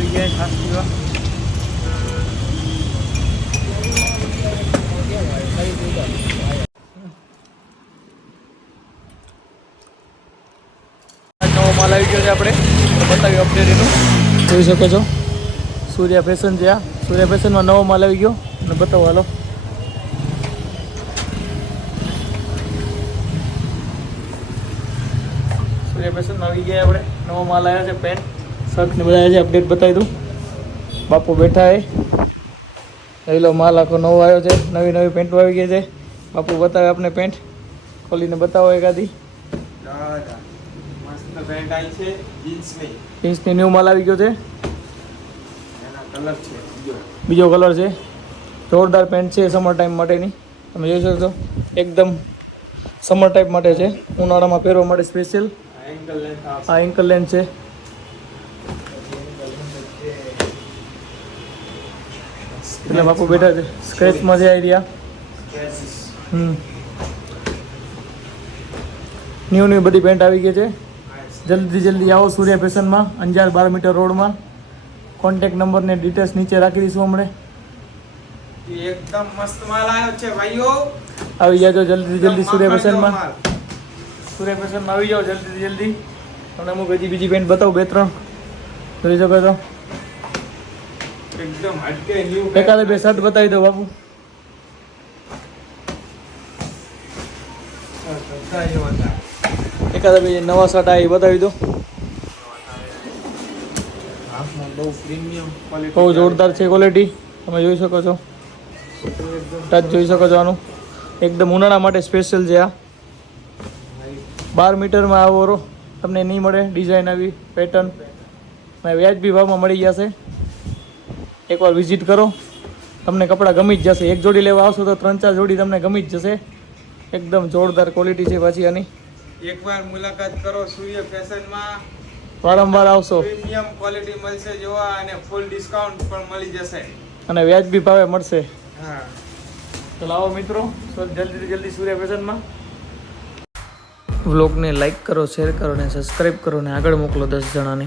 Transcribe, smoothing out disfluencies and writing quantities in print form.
આવી ગયા ખાસ પીવા. નવો માલ આવી ગયો છે, આપણે બતાવ્યું અપડેટ એનું. જોઈ શકો છો સૂર્યા ફેશન છે. આ સૂર્યા ફેશનમાં નવો માલ આવી ગયો અને બતાવો હાલો. સૂર્યા ફેશનમાં આવી ગયા આપણે. નવો માલ આવ્યો છે, પેન્ટ શર્ટ ને બધા છે. અપડેટ બતાવી દઉં. બાપુ બેઠા હે. એલો માલ આખો નવો આવ્યો છે. નવી નવી પેન્ટો આવી ગઈ છે. બાપુ બતાવે આપણે પેન્ટ ખોલીને બતાવો એકાદી. મસ્ત પેન્ટ આવી છે જીન્સની. જીન્સની ન્યૂ માલ આવી ગયો છે. એના કલર છે બીજો કલર છે. જોરદાર પેન્ટ છે સમર ટાઈમ માટેની. તમે જોઈ શકો છો એકદમ સમર ટાઈપ માટે છે. ઉનાળામાં પહેરવા માટે સ્પેશિયલ. એન્કલ લેન્થ આ એન્કલ લેન્થ છે. એટલે બાપુ બેઠા છે. સ્ક્રેચમાં છે આઈડિયા. ન્યૂ બધી પેન્ટ આવી ગઈ છે. જલ્દી આવો સૂર્યા ફેશનમાં, અંજાર 12 મીટર રોડમાં. કોન્ટેક્ટ નંબર ને ડિટેલ્સ નીચે રાખી દઈશું હમણાં. એકદમ મસ્ત માલ આવ્યો છે ભાઈઓ. આવી જાજો જલ્દી સૂર્યા ફેશનમાં. સૂર્યા ફેશનમાં આવી જાઓ જલ્દી. તમને અમુક હજી બીજી પેન્ટ બતાવું, 2-3 જોઈ શકો છો. એકદમ હટકે ન્યુ. એકાદે 2 શર્ટ બતાવી દો બાપુ. એકાદે 2 નવા શર્ટ આ બતાવી દો. બહુ પ્રીમિયમ ક્વોલિટી. બહુ જોરદાર છે ક્વોલિટી. તમે જોઈ શકો છો. ટચ જોઈ શકો છો આનું. એકદમ ઉનાળા માટે સ્પેશિયલ છે આ. 12 મીટરમાં આવો રો તમને નહીં મળે. ડિઝાઇન આવી પેટર્ન વ્યાજબી ભાવમાં મળી જશે. એકવાર વિઝિટ કરો, તમને કપડાં ગમી જ જશે. એક જોડી લેવા આવશો તો 3-4 જોડી તમને ગમી જ જશે. એકદમ જોરદાર ક્વોલિટી છે પાછી આની. એકવાર મુલાકાત કરો સૂર્ય ફેશનમાં. વારંવાર આવશો પ્રીમિયમ ક્વોલિટી મળશે જોવા અને ફૂલ ડિસ્કાઉન્ટ પણ મળી જશે અને વ્યાજબી ભાવે મળશે. હા તો લાવો મિત્રો જલ્દી સૂર્યા ફેશનમાં. વ્લોગને લાઈક કરો, શેર કરો અને સબસ્ક્રાઈબ કરો અને આગળ મોકલો 10 જણાને.